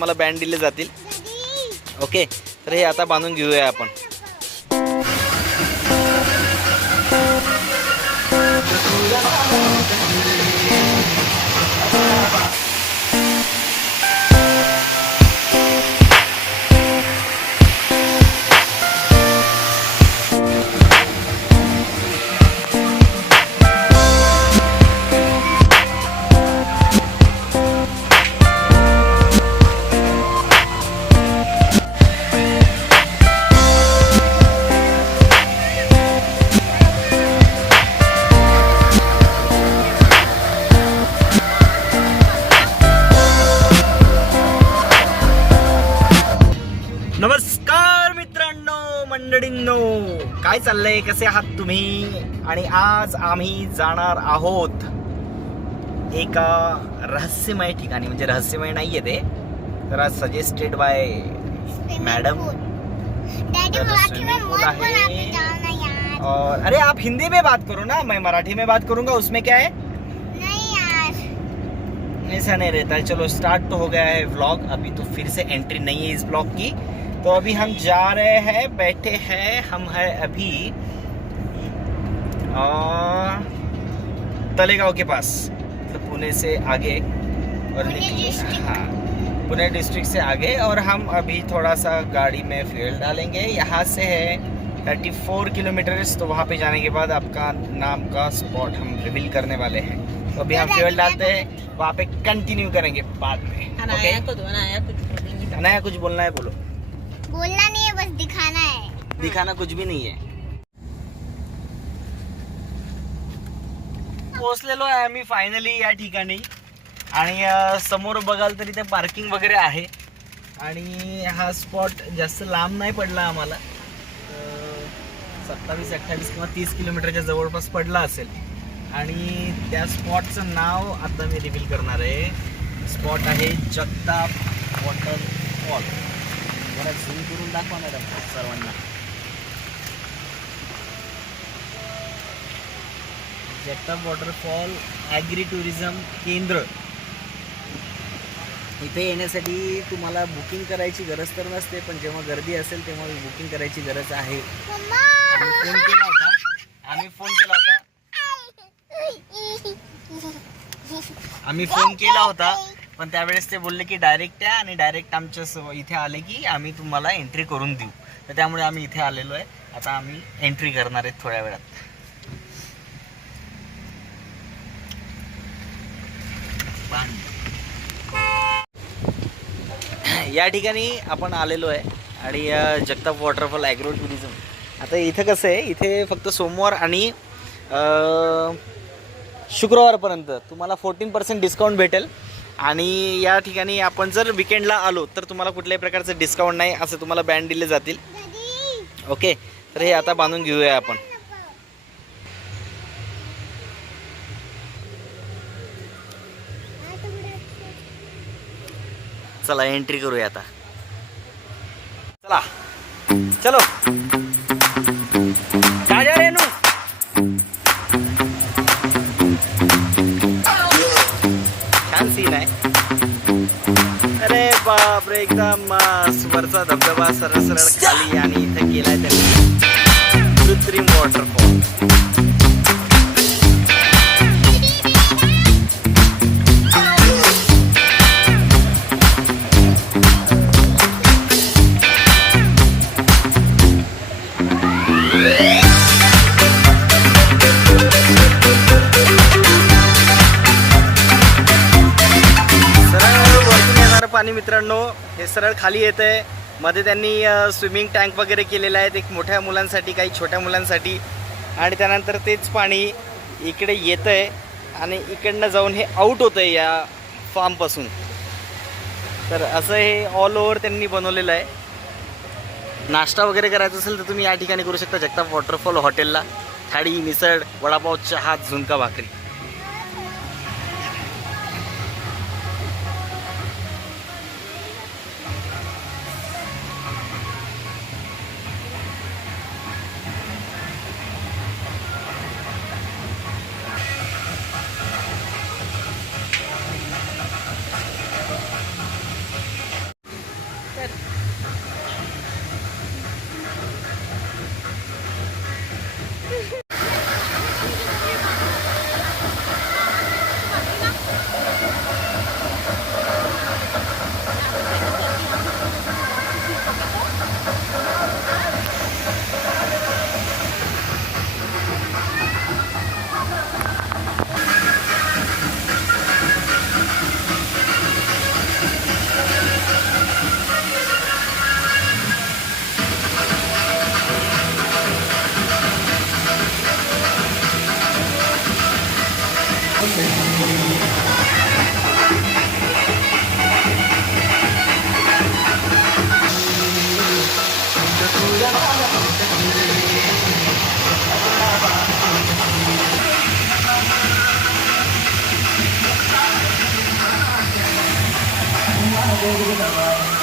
तुम्हाला बँड दिले जातील. ओके? तर हे आता बांधून घेऊया आपण. कसे आहात तुम्ही? आणि आज आम्ही जाणार आहोत एका रहस्यमय ठिकाणी. म्हणजे रहस्यमय नाहीये ते. तर आज सजेस्टेड बाय मैडम और अरे आप हिंदी में बात करो ना. मैं मराठी में बात करूँगा. उसमें क्या है? नहीं यार. ऐसा नहीं रहता है। चलो स्टार्ट तो हो गया है व्लॉग अभी तो फिर से एंट्री नहीं है इस ब्लॉग की. तो अभी हम जा रहे हैं बैठे हैं. हम है अभी आ, तलेगांव के पास मतलब पुणे से आगे और पुणे डिस्ट्रिक्ट। हाँ पुणे डिस्ट्रिक्ट से आगे और हम अभी थोड़ा सा गाड़ी में फ्यूल डालेंगे। यहाँ से है 34 किलोमीटर तो वहाँ पे जाने के बाद आपका नाम का स्पॉट हम रिवील करने वाले हैं। तो अभी हम तो फ्यूल डालते हैं वहाँ पे कंटिन्यू करेंगे बाद में ओके अनाया कुछ अनाया कुछ बोलना है बोलो। बोलना नहीं है बस दिखाना है। दिखाना कुछ भी नहीं आहे पोहोचलेलो आहे आम्ही फायनली या ठिकाणी. आणि समोर बघाल तर इथे पार्किंग वगैरे आहे. आणि हा स्पॉट जास्त लांब नाही पडला आम्हाला. सत्तावीस अठ्ठावीस किंवा तीस किलोमीटरच्या जवळपास पडला असेल. आणि त्या स्पॉटचं नाव आता मी रिव्हील करणार आहे. स्पॉट आहे जगताप वॉटरफॉल जरा झूम करून दाखवा मॅडम सर्वांना. जगताप वॉटरफॉल ॲग्री टुरिझम केंद्र. इथे येण्यासाठी तुम्हाला बुकिंग करायची गरज तर नसते पण जेव्हा गर्दी असेल तेव्हा बुकिंग करायची गरज आहे. आम्ही फोन केला होता. आम्ही फोन केला होता. आम्ही फोन केला होता पण त्यावेळेस ते बोलले की डायरेक्ट या आणि डायरेक्ट आमच्या इथे आले की आम्ही तुम्हाला एंट्री करून देऊ. तर त्यामुळे आम्ही इथे आलेलो आहे. आता आम्ही एंट्री करणार आहेत थोड्या वेळात. या ठिकाणी आपण आलेलो आहे आणि जगताप वॉटरफॉल ॲग्रो टुरिझम आता इथं कसं आहे इथे फक्त सोमवार आणि शुक्रवारपर्यंत तुम्हाला फोर्टीन पर्सेंट डिस्काउंट भेटेल. आणि या ठिकाणी आपण जर विकेंडला आलो तर तुम्हाला कुठल्याही प्रकारचं डिस्काउंट नाही असं तुम्हाला बँड दिले जातील. ओके तर हे आता बांधून घेऊया आपण. चला एंट्री करूया आता. चला. चलो. जा जा छान सीन आहे. अरे बाप रे एकदम वरचा धबधबा सरळ सरळ खाली आणि इथे गेलाय त्यांनी. मित्रांनो हे सरळ खाली येत आहे मध्ये त्यांनी स्विमिंग टँक वगैरे केलेलं आहे. एक मोठ्या मुलांसाठी काही छोट्या मुलांसाठी. आणि त्यानंतर तेच पाणी इकडे येतं आहे आणि इकडनं जाऊन हे आऊट होतं आहे या फार्मपासून तर असं हे ऑल ओव्हर त्यांनी बनवलेलं आहे. नाश्ता वगैरे करायचा असेल तर तुम्ही या ठिकाणी करू शकता. जगताप वॉटरफॉल हॉटेलला थाळी मिसळ वडापाव चहा झुणका भाकरी. 공격이 나와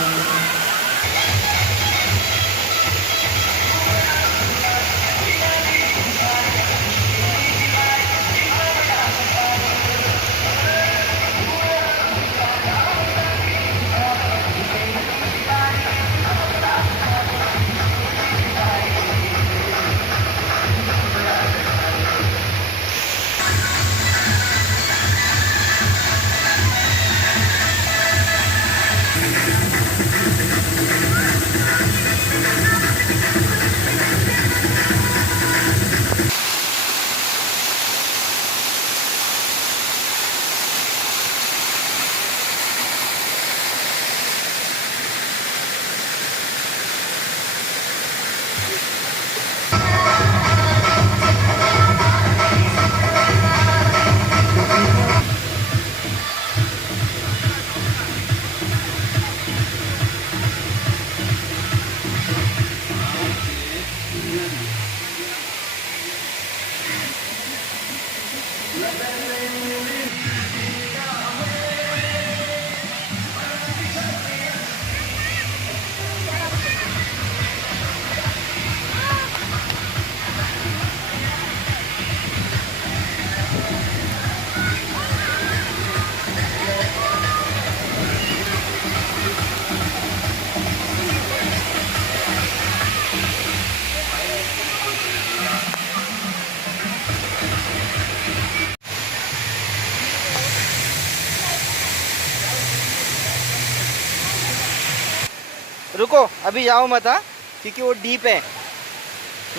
रुको अभी जाओ मत हाँ क्योंकि वो डीप है।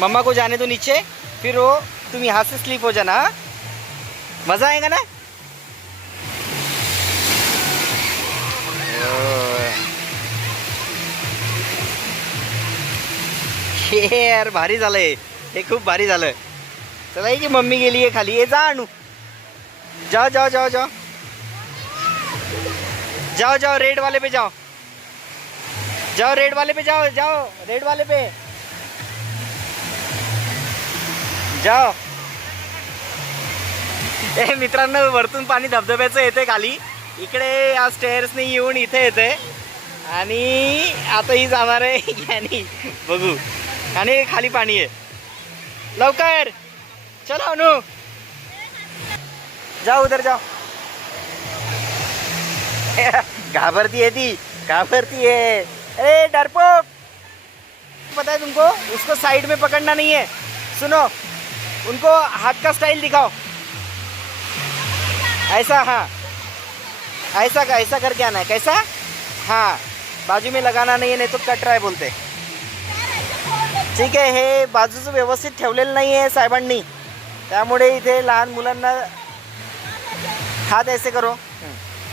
मम्मा को जाने दो नीचे, फिर वो तुम यहाँ से स्लीप हो जाना हाँ? मज़ा आएगा ना? यार भारी झालंय हे खूप भारी झालं चला की मम्मी गेली आहे खाली, ये जा जाओ जाओ जाओ जाओ। जाओ जाओ, रेड वाले पे जाओ। जाओ रेड वाले पे जाओ जाओ रेड वाले पे। जाओ। ए मित्रांनो वरतून पाणी धबधब्याचं येते खाली. इकडे या स्टेअर्सने येऊन इथे येते आणि आता ही जाणार आहे. आणि बघू. आणि खाली पाणी आहे. लवकर. चला अनु. जाओ उधर जाओ घाबरती आहे ती. घाबरती आहे अरे डरपोक। पता है तुमको उसको साइड में पकड़ना नहीं है। सुनो उनको हाथ का स्टाइल दिखाओ। ऐसा हाँ। ऐसा का ऐसा करके आना है। कैसा? हाँ बाजू में लगाना नहीं है नहीं तो कट रहा है बोलते। ठीक आहे हे बाजूचं व्यवस्थित ठेवलेलं नाही आहे साहेबांनी। त्यामुळे इथे लहान मुलांना हात ऐसे करो।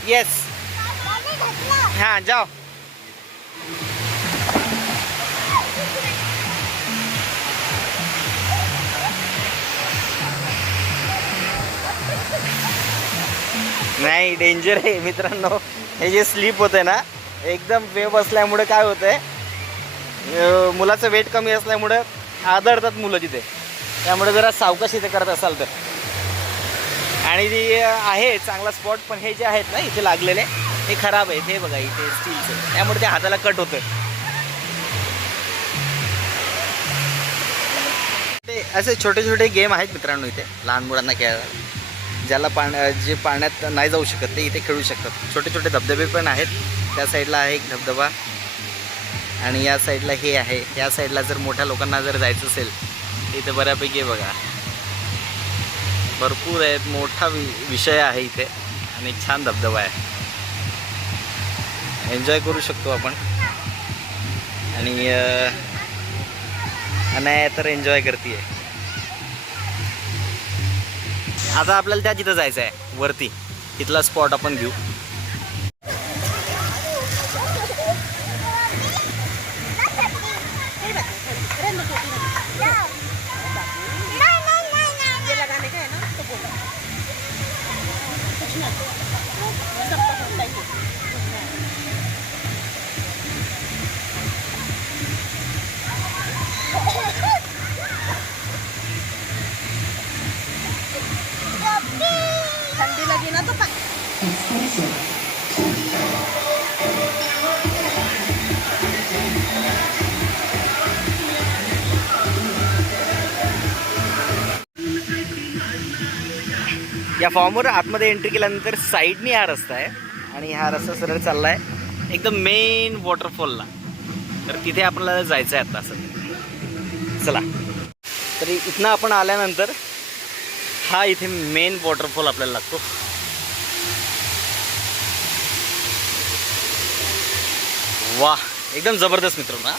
येस हाँ जाओ। नाही डेंजर आहे मित्रांनो. हे जे स्लीप होते ना एकदम वेव असल्यामुळे काय होतंय मुलाचं वेट कमी असल्यामुळे आदळतात मुलं तिथे त्यामुळे जरा सावकाश इथे करत असाल तर. आणि जी आहे चांगला स्पॉट पण हे जे आहेत ना इथे लागलेले हे खराब आहे हे बघा इथे स्टीलचं त्यामुळे ते हाताला कट होतं ते असे छोटे छोटे गेम आहेत मित्रांनो इथे लहान मुलांना खेळायला. ज्याला पाण्या जे पाण्यात नाही जाऊ शकत ते इथे खेळू शकतात. छोटे छोटे धबधबे पण आहेत. त्या साईडला आहे एक धबधबा. आणि या साईडला हे आहे. या साईडला जर मोठ्या लोकांना जर जायचं असेल इथे बऱ्यापैकी बघा. भरपूर आहेत. मोठा वि विषय आहे इथे. आणि छान धबधबा आहे. एन्जॉय करू शकतो आपण. आणि अनाया तर एन्जॉय करते आता आपल्याला त्या तिथं जायचं आहे वरती. तिथला स्पॉट आपण घेऊ. या फॉर्मवर आतमध्ये एंट्री केल्यानंतर साईडनी हा रस्ता आहे आणि हा रस्ता सरळ चालला आहे एकदम मेन वॉटरफॉलला तर तिथे आपल्याला जायचं आहे आता असं. चला. तरी इथनं आपण आल्यानंतर हा इथे मेन वॉटरफॉल आपल्याला लागतो. वा एकदम जबरदस्त मित्रांनो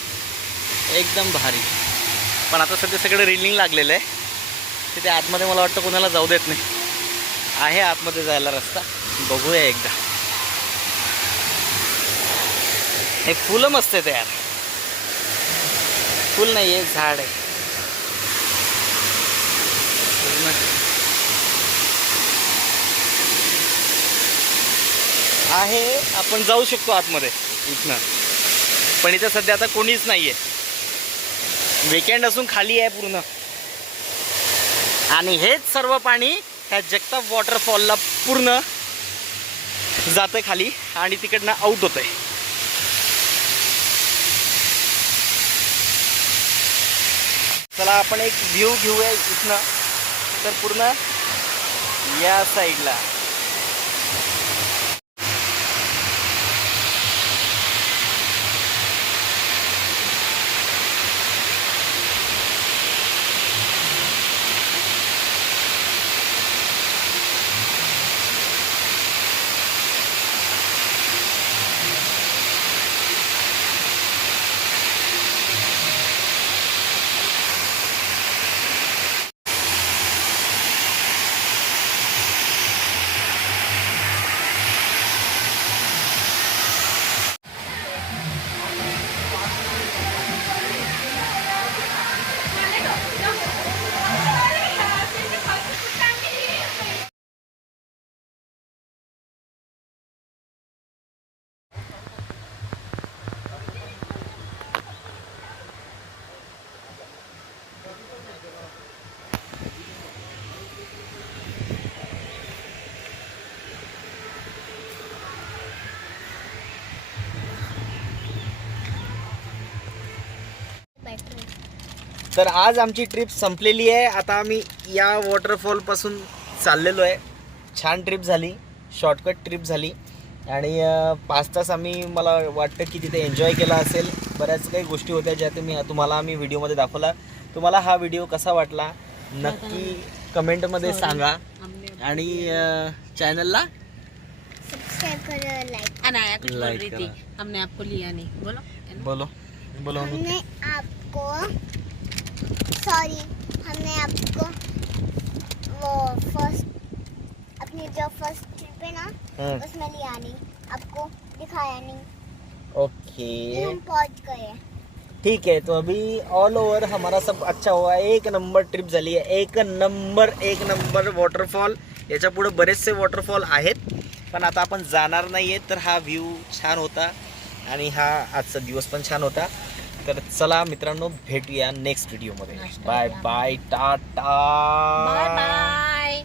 एकदम भारी. पण आता सध्या सगळं रिलिंग लागलेलं आहे. तिथे आतमध्ये मला वाटतं कोणाला जाऊ देत नाही. आहे आतमध्ये जायला रस्ता. बघूया एकदा. हे फुलं मस्त आहेत यार. फुल नाही आहे झाड आहे. पूर्ण. आहे आपण जाऊ शकतो आतमध्ये इथनं. पण इथं सध्या आता कोणीच नाही आहे विकेंड असून खाली आहे पूर्ण. आणि हेच सर्व पाणी ह्या जगताप वॉटरफॉलला पूर्ण जातं खाली आणि तिकडनं आउट होतंय. चला आपण एक व्ह्यू घेऊया इथनं. तर पूर्ण या साईडला तर आज आमची ट्रिप संपलेली आहे. आता आम्ही या वॉटरफॉलपासून चाललेलो आहे. छान ट्रिप झाली. शॉर्टकट ट्रिप झाली. आणि पाच तास आम्ही मला वाटतं की तिथे एन्जॉय केला असेल. बऱ्याच काही गोष्टी होत्या ज्या तुम्ही तुम्हाला आम्ही व्हिडिओमध्ये दाखवला. तुम्हाला हा व्हिडिओ कसा वाटला? नक्की कमेंटमध्ये सांगा. आणि चॅनलला कुछ बोल। हमने आपको लिया नहीं. बोलो. बोलो. बोलो हमने आपको सॉरी हमने आपको वो फर्स्ट अपनी जो फर्स्ट ट्रिप है ना उसमें लिया नहीं आपको दिखाया नहीं। ओके हम पहुंच गए ठीक है तो अभी ऑल ओवर हमारा सब अच्छा हुआ एक नंबर ट्रिप झाली आहे एक नंबर एक नंबर वॉटरफॉल याच्यापुढे बरेचसे वॉटरफॉल आहेत पण आता आपण जाणार नाही आहे तर हा व्ह्यू छान होता. आणि हा आजचा दिवस पण छान होता. तर चला मित्रांनो भेटूया नेक्स्ट व्हिडिओमध्ये बाय. बाय टाटा. बाय